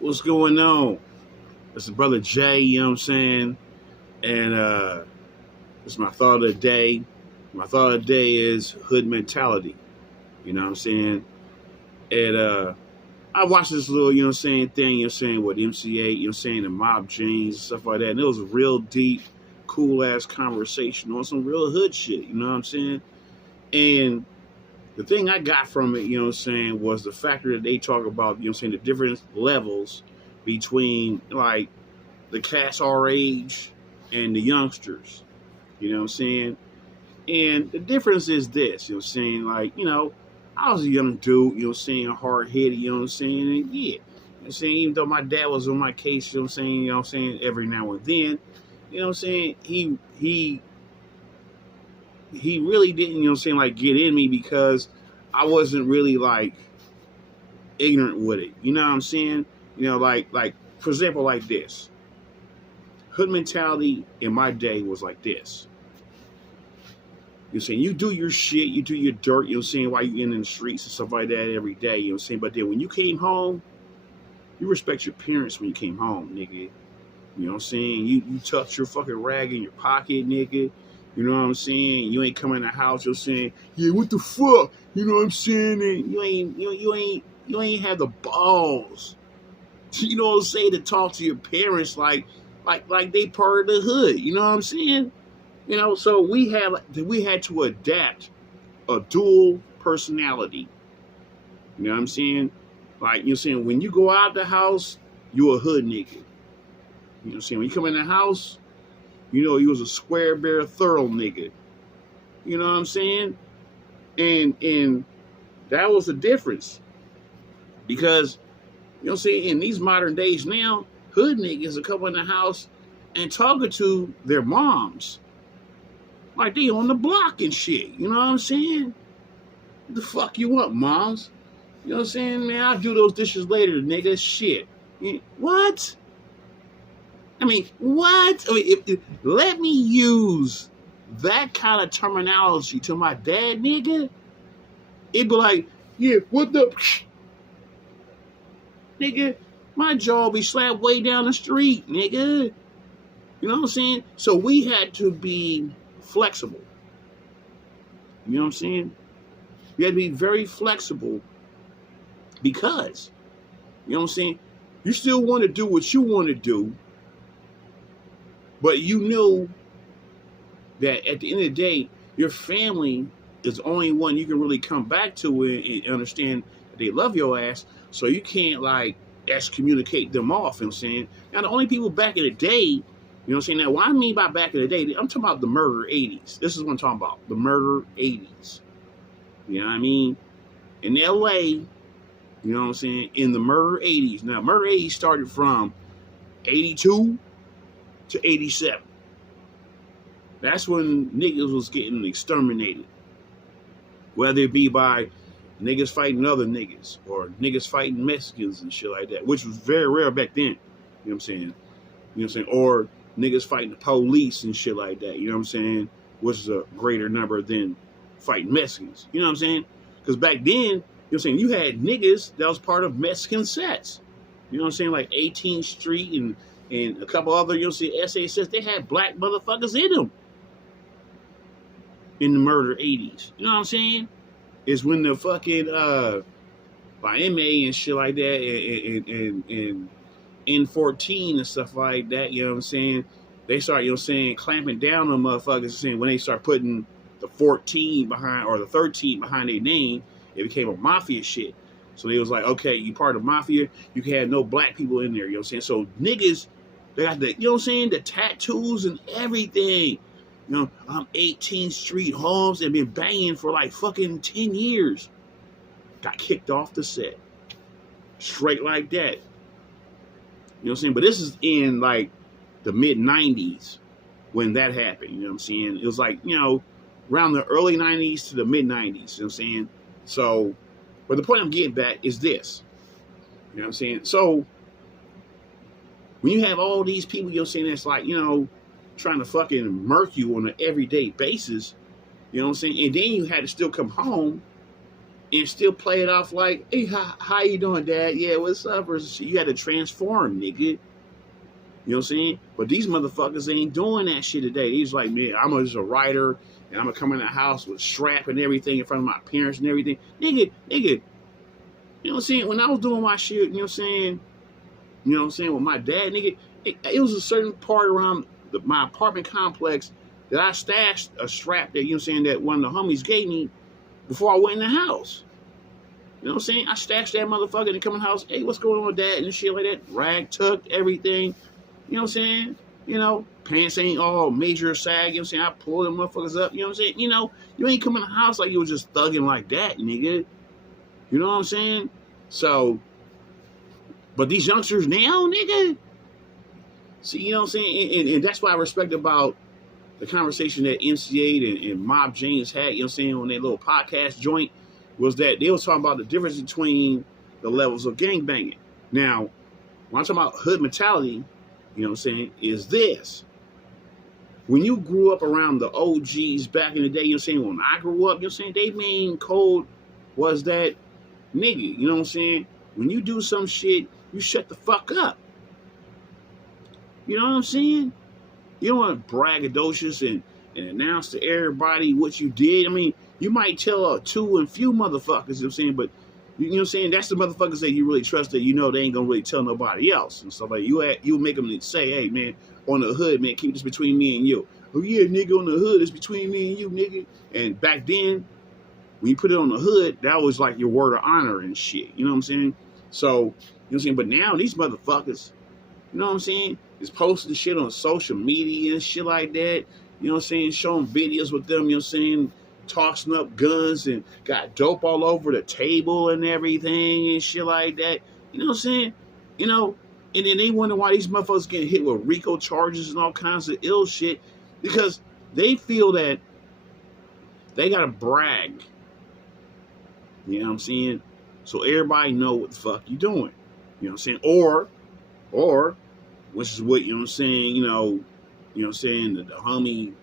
What's going on? It's the brother Jay, you know what I'm saying? And it's my thought of the day. My thought of the day is hood mentality. You know what I'm saying? And I watched this little, you know what I'm saying, thing, you know what I'm saying, with MC8, you know what I'm saying, and Mob Jeans and stuff like that. And it was a real deep, cool ass conversation on some real hood shit, you know what I'm saying? And the thing I got from it, you know what I'm saying, was the factor that they talk about, you know what I'm saying, the different levels between like the cats our age and the youngsters. You know what I'm saying? And the difference is this, you know what I'm saying? Like, I was a young dude, you know what I'm saying, hard headed, you know what I'm saying? And yeah, you know what I'm saying, even though my dad was on my case, you know what I'm saying, every now and then, you know what I'm saying, he really didn't, you know what I'm saying, like get in me because I wasn't really like ignorant with it. You know what I'm saying? Like for example, like this. Hood mentality in my day was like this. You're saying you do your shit, you do your dirt, you know what I'm saying, while you in the streets and stuff like that every day, you know what I'm saying? But then when you came home, you respect your parents when you came home, nigga. You know what I'm saying? You tucked your fucking rag in your pocket, nigga. You know what I'm saying? You ain't coming in the house, you're saying, yeah, what the fuck? You know what I'm saying? And you ain't have the balls. You know what I'm saying, to talk to your parents like they part of the hood. You know what I'm saying? So we had to adapt a dual personality. You know what I'm saying? Like, you know what I'm saying, when you go out the house, you a hood nigga. You know what I'm saying? When you come in the house, you was a square bear thorough nigga. You know what I'm saying? And that was the difference. Because, you know what I'm saying, in these modern days now, hood niggas are coming in the house and talking to their moms. Like they on the block and shit. You know what I'm saying? What the fuck you want, moms? You know what I'm saying? Man, I'll do those dishes later, nigga. Shit. What? I mean, what? I mean, let me use that kind of terminology to my dad, nigga. It'd be like, yeah, what the... Nigga, my jaw be slapped way down the street, nigga. You know what I'm saying? So we had to be flexible. You know what I'm saying? We had to be very flexible because, you know what I'm saying, you still want to do what you want to do, but you know that at the end of the day, your family is the only one you can really come back to and understand that they love your ass, so you can't like excommunicate them off, you know what I'm saying? Now the only people back in the day, you know what I'm saying? Now, what I mean by back in the day, I'm talking about the murder 80s. This is what I'm talking about. The murder 80s. You know what I mean? In LA, you know what I'm saying? In the murder 80s. Now, murder 80s started from 82 to 87. That's when niggas was getting exterminated. Whether it be by niggas fighting other niggas or niggas fighting Mexicans and shit like that, which was very rare back then. You know what I'm saying? You know what I'm saying? Or niggas fighting the police and shit like that, you know what I'm saying? Which is a greater number than fighting Mexicans. You know what I'm saying? Because back then, you know what I'm saying, you had niggas that was part of Mexican sets. You know what I'm saying? Like 18th Street and a couple other, you know what I'm saying, SA sets, they had black motherfuckers in them. In the murder 80s. You know what I'm saying? It's when the fucking by MA and shit like that and N14 and stuff like that, you know what I'm saying? They start, you know what I'm saying, clamping down on motherfuckers, saying when they start putting the 14 behind or the 13 behind their name, it became a mafia shit. So they was like, okay, you part of mafia, you can have no black people in there, you know what I'm saying? So niggas, they got the, you know what I'm saying, the tattoos and everything. You know, I'm 18th Street Holmes and been banging for like fucking 10 years. Got kicked off the set. Straight like that. You know what I'm saying? But this is in like the mid 90s when that happened. You know what I'm saying? It was like, around the early 90s to the mid 90s. You know what I'm saying? So, but the point I'm getting back is this. You know what I'm saying? So, when you have all these people, you know what I'm saying, that's like, trying to fucking murk you on an everyday basis, you know what I'm saying? And then you had to still come home. and still play it off like, hey, how you doing, Dad? Yeah, what's up? Versus you had to transform, nigga. You know what I'm saying? But these motherfuckers ain't doing that shit today. He's like, man, I'm just a writer, and I'm gonna come in the house with strap and everything in front of my parents and everything. Nigga, you know what I'm saying? When I was doing my shit, you know what I'm saying? You know what I'm saying? With my dad, nigga, it was a certain part around my apartment complex that I stashed a strap that, you know what I'm saying, that one of the homies gave me before I went in the house. You know what I'm saying? I stashed that motherfucker and come in the house. Hey, what's going on with that? And shit like that. Rag tucked, everything. You know what I'm saying? You know, pants ain't all major sag. You know what I'm saying? I pull them motherfuckers up. You know what I'm saying? You know, you ain't come in the house like you was just thugging like that, nigga. You know what I'm saying? So, but these youngsters now, nigga. See, you know what I'm saying? And that's what I respect about the conversation that MC8 and Mob James had, you know what I'm saying, on their little podcast joint, was that they was talking about the difference between the levels of gangbanging. Now, when I'm talking about hood mentality, you know what I'm saying, is this. When you grew up around the OGs back in the day, you know what I'm saying, when I grew up, you know what I'm saying, their main code was that, nigga, you know what I'm saying, when you do some shit, you shut the fuck up. You know what I'm saying? You don't want to braggadocious and announce to everybody what you did. I mean, you might tell two and few motherfuckers, you know what I'm saying, but you know what I'm saying, that's the motherfuckers that you really trust, that you know they ain't gonna really tell nobody else and stuff like that. You make them say, hey man, on the hood, man, keep this between me and you. Oh yeah, nigga, on the hood, it's between me and you, nigga. And back then, when you put it on the hood, that was like your word of honor and shit. You know what I'm saying? So, you know what I'm saying? But now these motherfuckers, you know what I'm saying, is posting shit on social media and shit like that. You know what I'm saying? Showing videos with them, you know what I'm saying? Tossing up guns and got dope all over the table and everything and shit like that. You know what I'm saying? You know, and then they wonder why these motherfuckers getting hit with RICO charges and all kinds of ill shit, because they feel that they gotta brag. You know what I'm saying? So everybody know what the fuck you doing. You know what I'm saying? Or which is what, you know what I'm saying, you know what I'm saying, the homie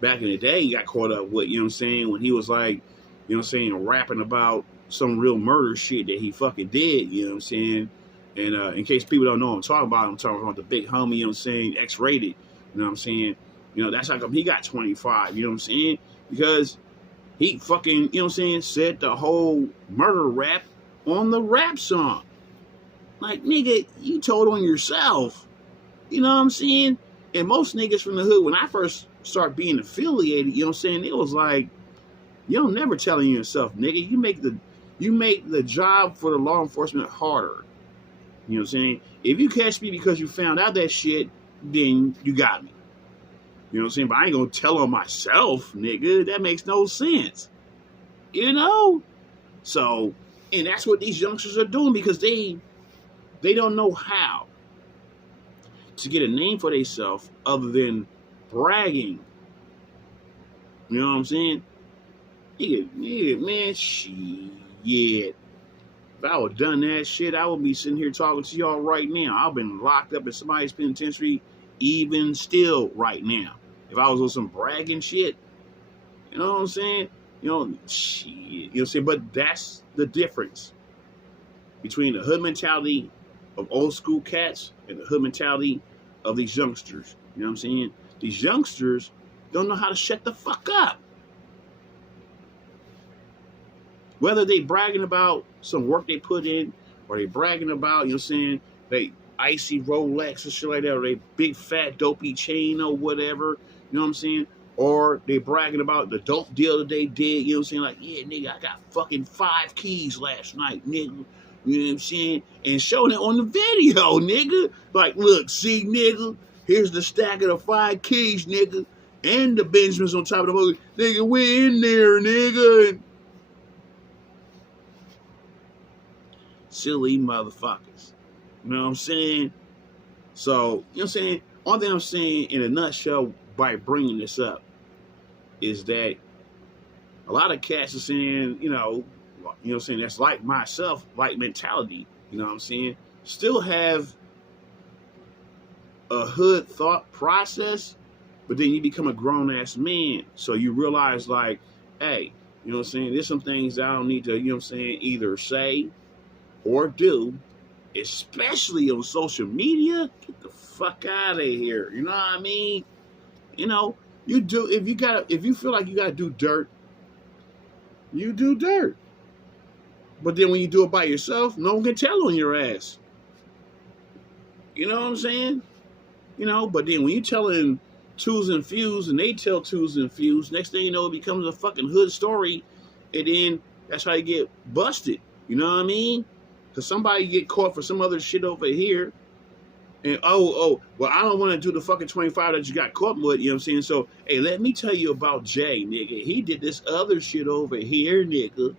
back in the day got caught up with, you know what I'm saying, when he was like, you know what I'm saying, rapping about some real murder shit that he fucking did, you know what I'm saying. And in case people don't know what I'm talking about the big homie, you know what I'm saying, X-Rated, you know what I'm saying. You know, that's how come he got 25, you know what I'm saying, because he fucking, you know what I'm saying, said the whole murder rap on the rap song. Like, nigga, you told on yourself. You know what I'm saying? And most niggas from the hood, when I first started being affiliated, you know what I'm saying, it was like, you don't never telling yourself, nigga. You make the job for the law enforcement harder. You know what I'm saying? If you catch me because you found out that shit, then you got me. You know what I'm saying? But I ain't gonna tell on myself, nigga. That makes no sense. You know? So, and that's what these youngsters are doing, because they don't know how to get a name for themselves other than bragging. You know what I'm saying? Yeah, man, shit. If I would have done that shit, I would be sitting here talking to y'all right now. I've been locked up in somebody's penitentiary even still right now. If I was on some bragging shit, you know what I'm saying? You know, shit. You know what I'm saying? But that's the difference between the hood mentality of old school cats and the hood mentality of these youngsters. You know what I'm saying? These youngsters don't know how to shut the fuck up. Whether they bragging about some work they put in, or they bragging about, you know what I'm saying, they icy Rolex and shit like that, or they big fat dopey chain or whatever, you know what I'm saying? Or they bragging about the dope deal that they did, you know what I'm saying? Like, yeah, nigga, I got fucking 5 keys last night, nigga. You know what I'm saying? And showing it on the video, nigga. Like, look, see, nigga, here's the stack of the 5 keys, nigga. And the Benjamins on top of the boat. Nigga, we in there, nigga. Silly motherfuckers. You know what I'm saying? So, you know what I'm saying? One thing I'm saying in a nutshell by bringing this up is that a lot of cats are saying, you know what I'm saying, that's like myself, like mentality, you know what I'm saying, still have a hood thought process, but then you become a grown-ass man, so you realize, like, hey, You know what I'm saying? There's some things I don't need to, you know what I'm saying, either say or do, especially on social media. Get the fuck out of here. You know what I mean? You know, you do if you feel like you gotta do dirt, you do dirt. But then when you do it by yourself, no one can tell on your ass. You know what I'm saying? You know, but then when you telling twos and fews and they tell twos and fews, next thing you know, it becomes a fucking hood story. And then that's how you get busted. You know what I mean? Because somebody get caught for some other shit over here. And well, I don't want to do the fucking 25 that you got caught with, you know what I'm saying? So, hey, let me tell you about Jay, nigga. He did this other shit over here, nigga.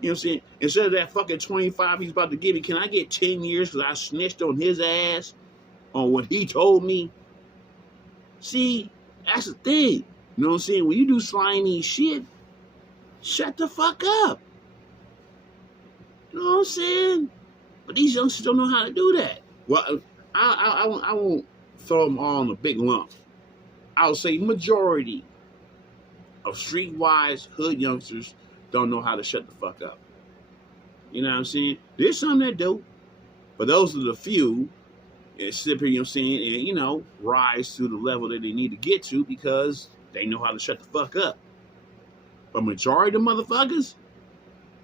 You know what I'm saying? Instead of that fucking 25 he's about to give me, can I get 10 years because I snitched on his ass on what he told me? See, that's the thing. You know what I'm saying? When you do slimy shit, shut the fuck up. You know what I'm saying? But these youngsters don't know how to do that. Well, I won't throw them all in a big lump. I'll say majority of streetwise hood youngsters don't know how to shut the fuck up. You know what I'm saying? There's some that do, but those are the few that sit here, you know what I'm saying, and, you know, rise to the level that they need to get to because they know how to shut the fuck up. But majority of motherfuckers,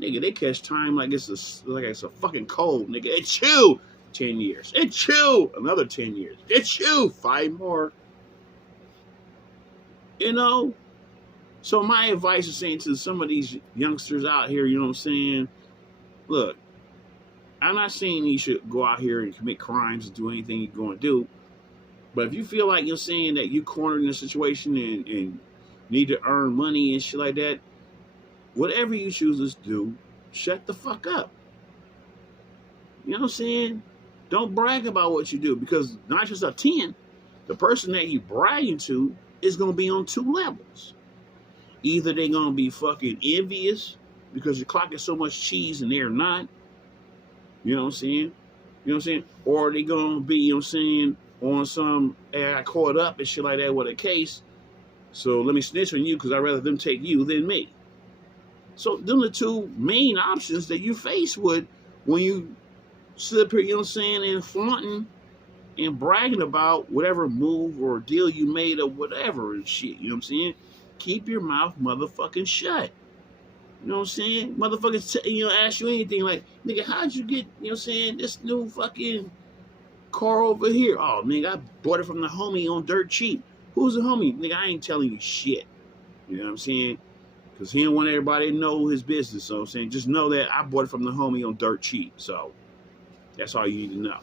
nigga, they catch time like it's a fucking cold, nigga. It's you 10 years. It's you another 10 years. It's you 5 more. You know? So my advice is saying to some of these youngsters out here, you know what I'm saying? Look, I'm not saying you should go out here and commit crimes and do anything you're going to do. But if you feel like you're saying that you're cornered in a situation and need to earn money and shit like that, whatever you choose to do, shut the fuck up. You know what I'm saying? Don't brag about what you do because 9 times out of 10, the person that you bragging to is going to be on 2 levels. Either they're going to be fucking envious because you're clocking so much cheese and they're not. You know what I'm saying? You know what I'm saying? Or they going to be, you know what I'm saying, on some, hey, I caught up and shit like that with a case. So let me snitch on you because I'd rather them take you than me. So them are the 2 main options that you face with when you sit up here, you know what I'm saying, and flaunting and bragging about whatever move or deal you made or whatever and shit. You know what I'm saying? Keep your mouth motherfucking shut. You know what I'm saying? Motherfuckers, you know, ask you anything like, nigga, how'd you get, you know what I'm saying, this new fucking car over here? Oh, nigga, I bought it from the homie on dirt cheap. Who's the homie? Nigga, I ain't telling you shit. You know what I'm saying? Because he don't want everybody to know his business. So I'm saying, just know that I bought it from the homie on dirt cheap. So that's all you need to know.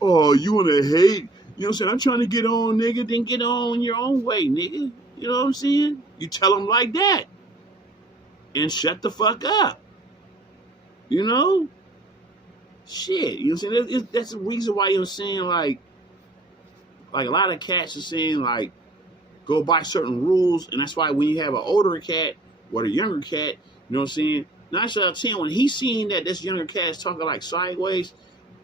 Oh, you want to hate? You know what I'm saying? I'm trying to get on, nigga. Then get on your own way, nigga. You know what I'm saying? You tell them like that. And shut the fuck up. You know? Shit. You know what I'm saying? That's the reason why you're saying, like a lot of cats are saying, like, go by certain rules. And that's why when you have an older cat or a younger cat, you know what I'm saying? 9 out of 10, when he's seeing that this younger cat is talking like sideways,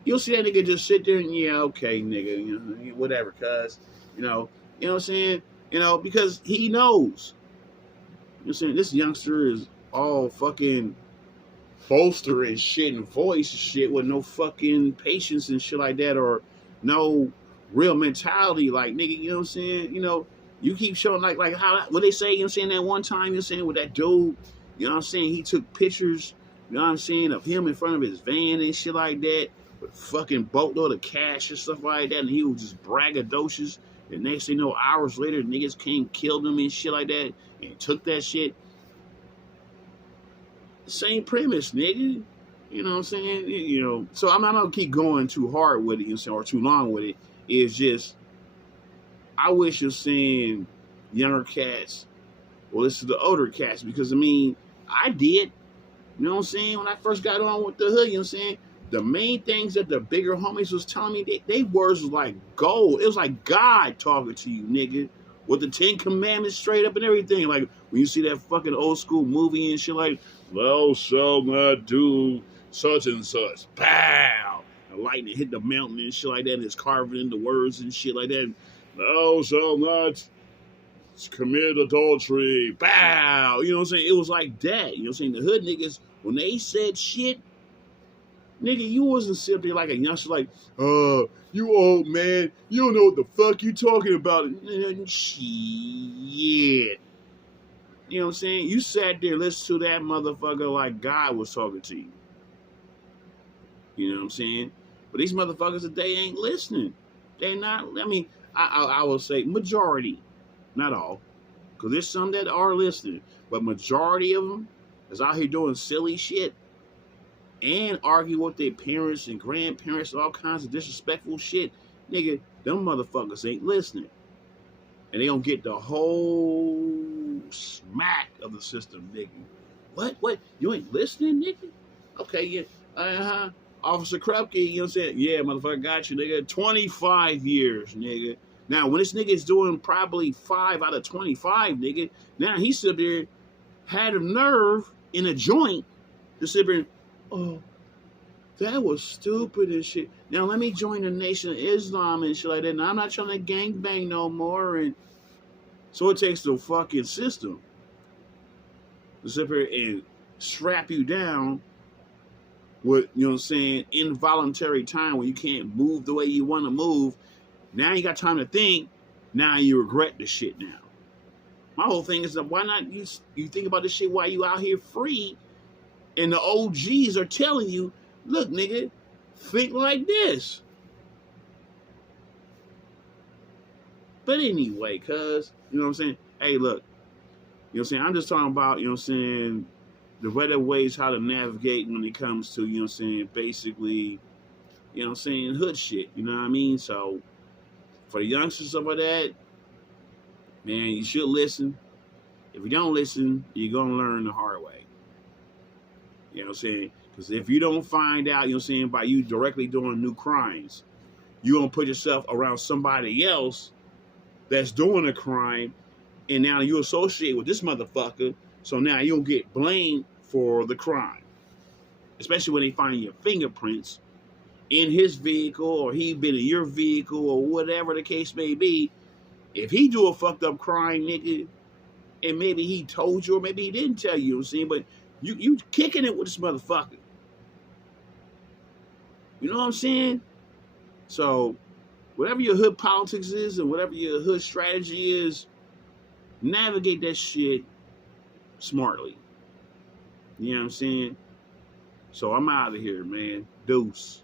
you'll see that nigga just sit there and, yeah, okay, nigga, you know, whatever, cuz, you know what I'm saying? You know, because he knows. You know what I'm saying? This youngster is all fucking bolster and shit and voice and shit with no fucking patience and shit like that or no real mentality. Like, nigga, you know what I'm saying? You know, you keep showing like how, what they say, you know what I'm saying, that one time, you know what I'm saying, with that dude, you know what I'm saying, he took pictures, you know what I'm saying, of him in front of his van and shit like that, with fucking boatload of cash and stuff like that, and he was just braggadocious. And next thing you know, hours later, niggas came, killed him and shit like that, and took that shit. Same premise, nigga. You know what I'm saying? You know, so I'm not gonna keep going too hard with it, you know what I'm saying, or too long with it. It's just, I wish you're seeing younger cats, well, this is the older cats, because I mean, I did. You know what I'm saying? When I first got on with the hood, you know what I'm saying? The main things that the bigger homies was telling me, they words was like gold. It was like God talking to you, nigga. With the 10 Commandments straight up and everything. Like, when you see that fucking old school movie and shit like, thou shalt not do such and such. Pow! And lightning hit the mountain and shit like that, and it's carving in the words and shit like that. Thou shalt not committed adultery, bow. You know what I'm saying? It was like that. You know what I'm saying? The hood niggas, when they said shit, nigga, you wasn't sitting there like a youngster, like, you old man, you don't know what the fuck you talking about. Shit. You know what I'm saying? You sat there listening to that motherfucker like God was talking to you. You know what I'm saying? But these motherfuckers today ain't listening. They not. I mean, I will say majority, not all, because there's some that are listening, but majority of them is out here doing silly shit and argue with their parents and grandparents and all kinds of disrespectful shit. Nigga, them motherfuckers ain't listening, and they don't get the whole smack of the system, nigga. What? You ain't listening, nigga? Okay, yeah. Officer Krupke, you know what I'm saying? Yeah, motherfucker, got you, nigga. 25 years, nigga. Now, when this nigga is doing probably 5 out of 25, nigga, now he sit there, had a nerve in a joint to sit there and, oh, that was stupid and shit. Now, let me join the Nation of Islam and shit like that. Now, I'm not trying to gangbang no more. And so it takes the fucking system to sit there and strap you down with, you know what I'm saying, involuntary time when you can't move the way you want to move. Now you got time to think. Now you regret the shit now. My whole thing is that why not you think about this shit while you out here free and the OGs are telling you, look, nigga, think like this. But anyway, cuz, you know what I'm saying? Hey, look, you know what I'm saying? I'm just talking about, you know what I'm saying, the better ways how to navigate when it comes to, you know what I'm saying, basically, you know what I'm saying, hood shit, you know what I mean? So, for the youngsters over that, man, you should listen. If you don't listen, you're going to learn the hard way. You know what I'm saying? Because if you don't find out, you know what I'm saying, by you directly doing new crimes, you're going to put yourself around somebody else that's doing a crime, and now you associate with this motherfucker, so now you'll get blamed for the crime. Especially when they find your fingerprints in his vehicle, or he been in your vehicle, or whatever the case may be. If he do a fucked up crime, nigga, and maybe he told you, or maybe he didn't tell you, you know what I'm saying, but you kicking it with this motherfucker. You know what I'm saying? So, whatever your hood politics is, and whatever your hood strategy is, navigate that shit smartly. You know what I'm saying? So I'm out of here, man. Deuce.